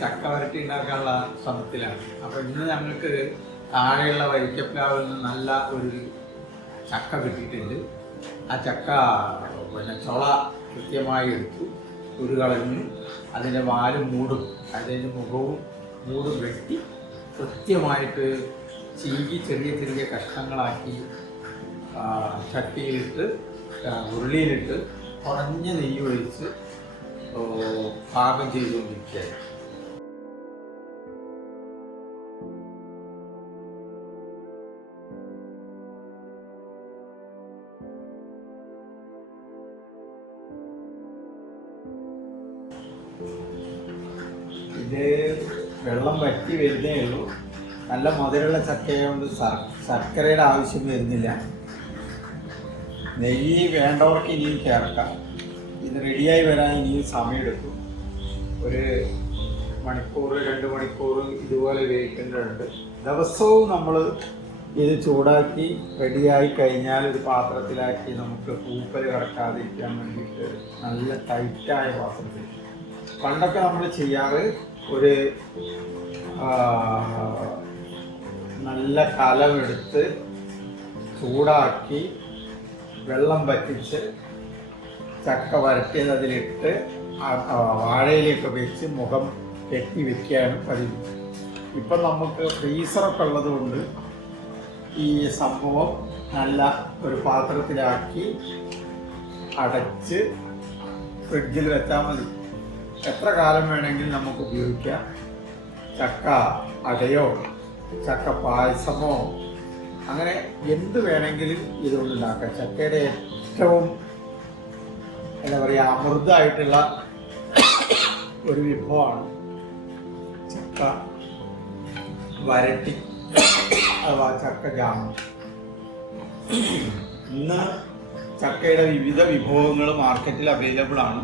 ചക്ക വരട്ടി ഉണ്ടാക്കാനുള്ള ശ്രമത്തിലാണ്. അപ്പോൾ ഇന്ന് ഞങ്ങൾക്ക് താഴെയുള്ള വരിക്കപ്ലാവിൽ നിന്ന് നല്ല ഒരു ചക്ക കിട്ടിയിട്ടുണ്ട്. ആ ചക്ക ചുള കൃത്യമായി എടുത്തു, ഒരു കളഞ്ഞു, അതിൻ്റെ വാലും മൂടും അതിൻ്റെ മുഖവും മൂടും വെട്ടി കൃത്യമായിട്ട് ചീകി ചെറിയ ചെറിയ കഷ്ണങ്ങളാക്കി ചട്ടിയിലിട്ട് ഉരുളിയിലിട്ട് കുറഞ്ഞ നെയ്യ് ഒഴിച്ച് പാകം ചെയ്തുകൊണ്ടിരിക്കുകയായിരുന്നു. ഇത് വെള്ളം വറ്റി വരുന്നേ ഉള്ളൂ. നല്ല മധുരമുള്ള ചക്കയായതുകൊണ്ട് ശർക്കരയുടെ ആവശ്യം വരുന്നില്ല. നെയ്യ് വേണ്ടവർക്ക് ഇനിയും ചേർക്കാം. ഇത് റെഡിയായി വരാൻ ഇനിയും സമയമെടുക്കും. ഒരു മണിക്കൂർ 2 മണിക്കൂർ ഇതുപോലെ വേവിക്കേണ്ടതുണ്ട്. ദിവസവും നമ്മൾ ഇത് ചൂടാക്കി റെഡിയായി കഴിഞ്ഞാൽ ഒരു പാത്രത്തിലാക്കി നമുക്ക് പൂപ്പൽ കടക്കാതിരിക്കാൻ വേണ്ടിയിട്ട് നല്ല ടൈറ്റായ പാത്രത്തിൽ. പണ്ടൊക്കെ നമ്മൾ ചെയ്യാറ് ഒരു നല്ല കലമെടുത്ത് ചൂടാക്കി വെള്ളം വറ്റിച്ച് ചക്ക വരട്ടിയത് അതിലിട്ട് വാഴയിലേക്ക് വെച്ച് മുഖം കെട്ടി വെക്കുകയാണ് പതിവ്. ഇപ്പം നമുക്ക് ഫ്രീസറൊക്കെ ഉള്ളതുകൊണ്ട് ഈ സംഭവം നല്ല ഒരു പാത്രത്തിലാക്കി അടച്ച് ഫ്രിഡ്ജിൽ വെച്ചാൽ മതി. എത്ര കാലം വേണമെങ്കിലും നമുക്ക് ഉപയോഗിക്കാം. ചക്ക അടയോ ചക്ക പായസമോ അങ്ങനെ എന്ത് വേണമെങ്കിലും ഇതുകൊണ്ട് ഉണ്ടാക്കാം. ചക്കയുടെ ഏറ്റവും എന്താ പറയുക അമൃതമായിട്ടുള്ള ഒരു വിഭവമാണ് ചക്ക വരട്ടി അഥവാ ചക്ക ജാമു. ഇന്ന് ചക്കയുടെ വിവിധ വിഭവങ്ങൾ മാർക്കറ്റിൽ അവൈലബിൾ ആണ്.